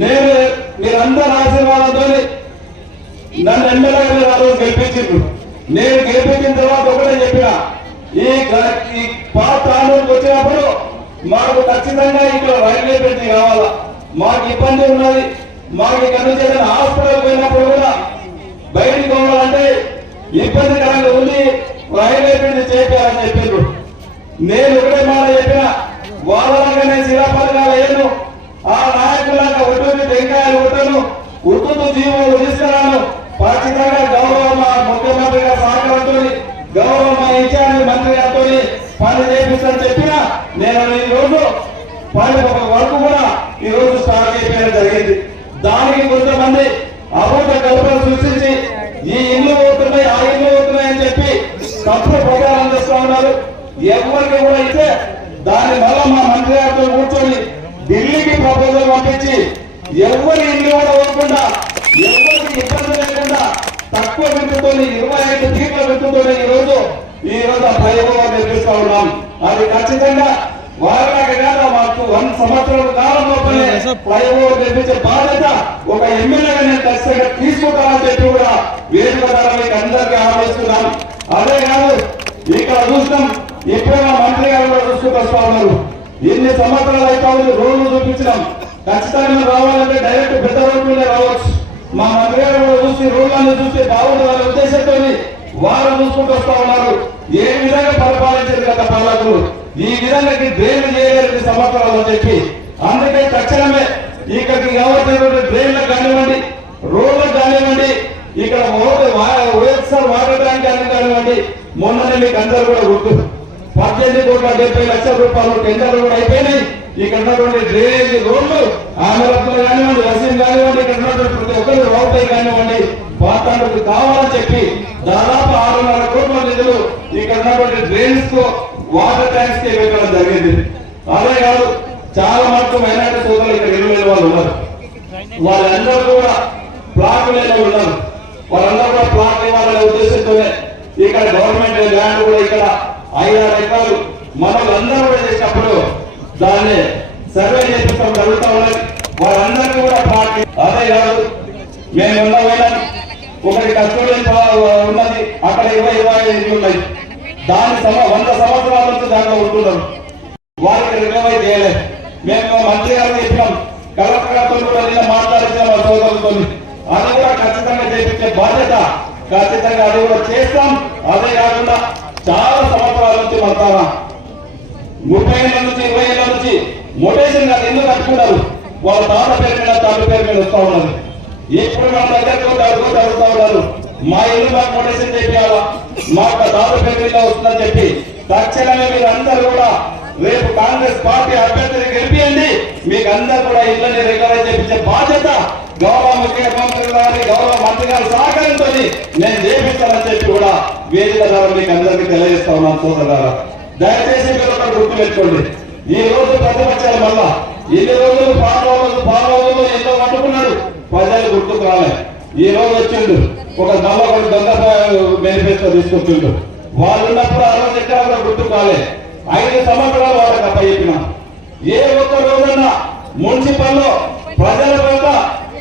నేను మీరందరి ఆశీర్వాదంతో నన్ను ఎమ్మెల్యే గారు గెలిపించిండ్రు. నేను గెలిపించిన తర్వాత ఒకటే చెప్పిన ఈ ఈ పాత తాలూకు వచ్చినప్పుడు మాకు ఖచ్చితంగా ఇక్కడ రైల్వే బ్రిడ్జ్ కావాలా. మాకు ఇబ్బంది ఉన్నది. మాకు ఇక్కడ నుంచి ఏదైనా హాస్పిటల్ పోయినప్పుడు కూడా బయటికి పోవాలంటే ఇబ్బందికరంగా ఉంది. రైల్వే బ్రిడ్జ్ చేయాలని చెప్పిండ్రు నేను ఒకటే మాట చెప్పిన వాళ్ళలాగానే శిలాపలకాలు కాలేను ఆ నాయకుల ఒడ్డుని టెంకాయలు కొట్టను ఉర్దుతూ జీవోలు తీసుకురాను ఖచ్చితంగా గౌరవ మా ముఖ్యమంత్రి గారి సహకారంతో గౌరవ మా ఇన్ఛార్జ్ మంత్రి గారితో పని చేపిస్తానని చెప్పిన నేను ఈ రోజు పని ఒక వర్క్ కూడా ఈ రోజు స్టార్ట్ చేయడం జరిగింది కొంతమంది అబద్ధ కల్పన సృష్టించి ఈ ఇల్లు పోతున్నాయి ఆ ఇల్లు పోతున్నాయి అని చెప్పి తప్పుడు ప్రచారం చేస్తా ఉన్నారు. ఎవరికి కూడా ఇస్తే దాన్ని మళ్ళా మా మంత్రి గారితో కూర్చొని ఢిల్లీకి ప్రపోజల్ పంపించి ఎవరి ఇల్లు కూడా పోకుండా ఎవరికి ఇబ్బంది లేకుండా తక్కువ వింటుతో ఇరవై ఐదు సీట్ల వింటుతో ఈ రోజు ఈ రోజు ఆ ఫ్లైఓవర్ నిర్మిస్తా ఉన్నాం. అది ఖచ్చితంగా వారికి కాదు మాకు వన్ సంవత్సరాల కాలం లోపలే ఫ్లైఓవర్ నిర్మించే బాధ్యత ఎమ్మెల్యే ఎమ్మెల్యేగా నేను ఖచ్చితంగా తీసుకుంటానని చెప్పి కూడా వేదిక ద్వారా మీకు అందరికీ ఆలోచిస్తున్నాం అదే కాదు ఇక్కడ చూస్తాం ఇప్పుడే మా మంత్రి గారు కూడా చూసుకుంటూ వస్తా ఉన్నారు ఎన్ని సంవత్సరాలు అయితే రోడ్లు చూపించినాం. ఖచ్చితంగా రావాలంటే డైరెక్ట్ పెద్ద రోడ్డు రావచ్చు. మా మంత్రి గారు కూడా చూసి రోడ్లను చూసి బాగుంటుందనే ఉద్దేశంతో వారు చూసుకుంటూ వస్తా ఉన్నారు. ఏ విధంగా పరిపాలించారు కదా పాలకులు? ఈ విధంగా డ్రైన్లు చేయలేదు సంవత్సరాలు అని చెప్పి. అందుకే తక్షణమే ఇక్కడికి కావాల్సినటువంటి డ్రైన్లకు కానివ్వండి రోడ్లకు కానివ్వండి ఇక్కడ వైఎస్ఆర్ వాటర్ ట్యాంక్ అని కానివ్వండి మొన్ననే మీకు అందరూ కూడా గుర్తు. పద్దెనిమిది కోట్ల డెబ్బై లక్షల రూపాయలు టెండర్లు కూడా అయిపోయినాయి. ఇక్కడ ఉన్నటువంటి డ్రైనేజీ రోడ్లు ఆమెరత్తులు కానివ్వండి రసీం కానివ్వండి ఇక్కడ ఉన్నటువంటి ప్రతి ఒక్కరు రౌపై కానివ్వండి పాతాండకు కావాలని చెప్పి దాదాపు ఆరున్నర కోట్ల నిధులు ఇక్కడ ఉన్నటువంటి డ్రైన్స్కు వాటర్ ట్యాంక్స్కి ఇవ్వడం జరిగింది. అదే కాదు చాలా మటుకు మైనార్టీ సోదరులు ఇక్కడ ఇరవై వాళ్ళు ఉన్నారు. వాళ్ళందరూ కూడా ప్లాట్ మీద ఉన్నారు. వాళ్ళందరూ కూడా ప్లాట్ ఇవ్వాలనే ఉద్దేశంతోనే ఇక్కడ గవర్నమెంట్ ల్యాండ్ కూడా ఇక్కడ ఐదారు ఎకరాలు. మనలందరూ కూడా చేసినప్పుడు దాన్ని సర్వే చేపించడం జరుగుతూ ఉన్నది. వారందరికీ కూడా పార్టీ అదే కాదు మేము ఉన్న ఒకటి కస్తూరి ఉన్నది అక్కడ ఇరవై ఇరవై ఐదు ఉన్నాయి. దాని సమ వంద సంవత్సరాల నుంచి దాంట్లో ఉంటున్నారు వారికి రికవరీ చేయలేదు. మేము మంత్రి గారు చెప్పినాం. కలెక్టర్ గారితో కూడా నిన్న మాట్లాడించాం మా సోదరులతో అది కూడా ఖచ్చితంగా చేపించే బాధ్యత ఖచ్చితంగా అది కూడా చేస్తాం. అదే కాకుండా చాలా సంవత్సరాల నుంచి మనతారా ముప్పై ఏళ్ళ నుంచి ఇరవై ఏళ్ళ నుంచి మొటేషన్ గారు ఎందుకు కట్టుకున్నారు. వాళ్ళ తాత పేరు మీద తండ్రి పేరు మీద వస్తా ఉన్నారు. ఇప్పుడు మన దగ్గరకు అడుగుతూ అడుగుతా ఉన్నారు. మా ఇల్లు మాకు మొటేషన్ చెప్పాలా మాకు తాత పేరు మీద వస్తుందని చెప్పి తక్షణమే మీరు అందరూ కూడా రేపు కాంగ్రెస్ పార్టీ అభ్యర్థిని గెలిపియండి. మీకు అందరు కూడా ఇళ్ళని రెగ్యులర్ చేపించే బాధ్యత గౌరవ ముఖ్యమంత్రి గారి గౌరవ మంత్రి గారి నేను చేపిస్తానని చెప్పి కూడా వేదిక ద్వారా మీకు అందరికీ తెలియజేస్తా ఉన్నాను సోదరులారా దయచేసి మీరు ఒకటి గుర్తు పెట్టుకోండి. ఈ రోజు ప్రతిపక్షాల వల్ల ఇన్ని రోజులు పాలవాళ్ళు పాలవాళ్ళు ఎన్నో పట్టుకున్నాడు ప్రజలు గుర్తుకు రాలే ఈ రోజు వచ్చిండు ఒక నమ్మకం దొంగ మేనిఫెస్టో తీసుకొచ్చిండు. వాళ్ళు ఉన్నప్పుడు అరవై రోజు ఎక్కడ కూడా గుర్తుకు రాలే. ఐదు సంవత్సరాలు వాళ్ళకి అప్పచెప్పిన. ఏ ఒక్క రోజన్నా మున్సిపల్లో ప్రజల పట్ల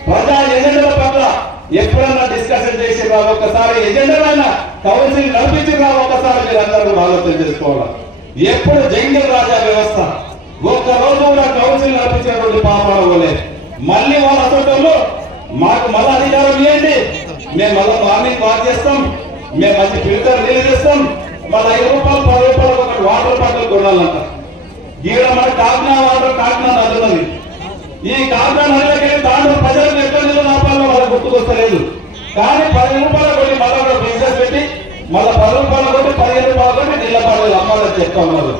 ప్రజా ఎన్నికల పట్ల ఎప్పుడన్నా డిస్కషన్ చేసి బాబు ఒకసారి ఎజెండాలైనా కౌన్సిల్ నడిపించిరా ఒకసారి మీరు అందరూ ఆలోచన చేసుకోవాలి? ఎప్పుడు జంగల్ రాజా వ్యవస్థ? ఒక్క రోజు కూడా కౌన్సిల్ నడిపించేటువంటి పాపాలు పోలేదు మళ్ళీ వాళ్ళ అసలు మాకు మళ్ళీ అధికారం ఇవ్వండి. మేము మళ్ళీ మార్నింగ్ వాక్ చేస్తాం. మేము మంచి ఫిల్టర్ రిలీజ్ చేస్తాం మళ్ళీ ఐదు రూపాయలు పది రూపాయలు ఒకటి వాటర్ బాటిల్ కొనాలంట. ఈడ మన కాకినా వాటర్ కాకినా నదున్నది ఈ కాకినా నదిలోకి దాంట్లో ప్రజలకు ఎక్కడ నీళ్ళు ఆపాలో వాళ్ళకి గుర్తుకొస్తలేదు. కానీ పది రూపాయల కొన్ని మళ్ళీ కూడా బిజినెస్ పెట్టి మళ్ళీ పది రూపాయల కొన్ని పదిహేను రూపాయల కొన్ని నిలబడలేదు అమ్మాలని చెప్తా ఉన్నారు.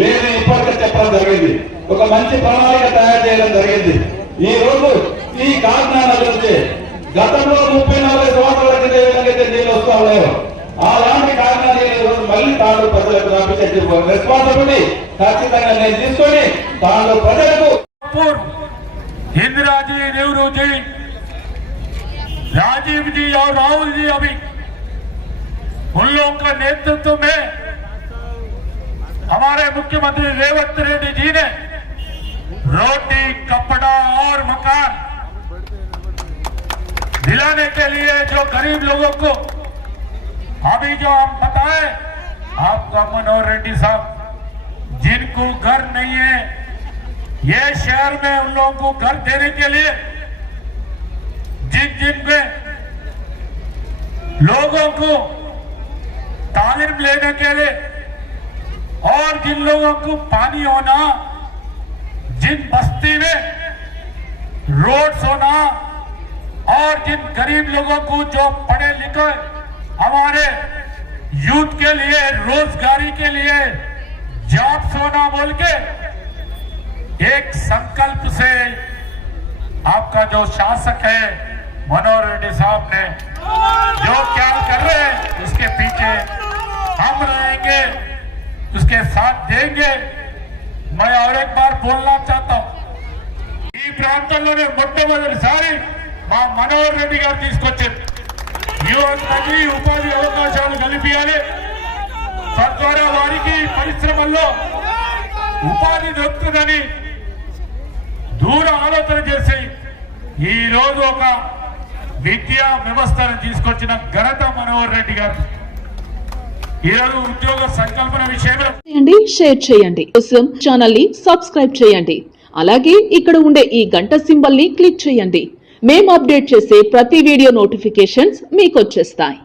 లేదు ఇప్పటికే చెప్పడం జరిగింది. ఒక మంచి ప్రణాళిక తయారు చేయడం జరిగింది. ఈ రోజు ఈ కాకినాడ గురించి గతంలో ముప్పై నలభై సంవత్సరాల కింద విధంగా నీళ్ళు వస్తా ఉన్నాయో అలాంటి కాకినాడ రోజు మళ్ళీ తాను ప్రజలకు రాపించే రెస్పాన్సిబిలిటీ ఖచ్చితంగా నేను తీసుకొని తాను ప్రజలకు ఇందిరాజీ నెహ్రూజీ राजीव जी और राहुल जी अभी उन लोगों का नेतृत्व में हमारे मुख्यमंत्री रेवंत रेड्डी जी ने रोटी, कपड़ा और मकान दिलाने के लिए जो गरीब लोगों को अभी जो हम बताए, आपका मनोहर रेड्डी साहब, जिनको घर नहीं है, ये शहर में उन लोगों को घर देने के लिए जिन जिन में लोगों को तालीम लेने के लिए और जिन लोगों को पानी होना, जिन बस्ती में रोड्स होना और जिन गरीब लोगों को जो पढ़े लिखे हमारे यूथ के लिए, रोजगारी के लिए जॉब्स होना बोल के एक संकल्प से आपका जो शासक है मनोहर रेड्डी साहब ने जो क्या कर रहे हैं उसके पीछे हम रहेंगे उसके साथ देंगे मैं और एक बार बोलना चाहता हूं ఈ ప్రాంతంలోనే మొట్టమొదటిసారి మా మనోహర్ రెడ్డి గారు తీసుకొచ్చారు యువతకి ఉపాధి అవకాశాలు కల్పించాలి తద్వారా వారికి పరిశ్రమల్లో ఉపాధి దొరుకుతుందని దూర ఆలోచన చేసి ఈ రోజు ఒక విద్యా వ్యవస్థను తీసుకొచ్చిన ఘనత మనోహర్ రెడ్డి గారు. ఈరోజు ఉద్యోగ సంకల్పన విషయంలో చేయండి షేర్ చేయండి. కోసం ఛానల్ని సబ్స్క్రైబ్ చేయండి. అలాగే ఇక్కడ ఉండే ఈ గంట సింబల్ని క్లిక్ చేయండి. మేము అప్డేట్ చేసే ప్రతి వీడియో నోటిఫికేషన్స్ మీకు వచ్చేస్తాయి.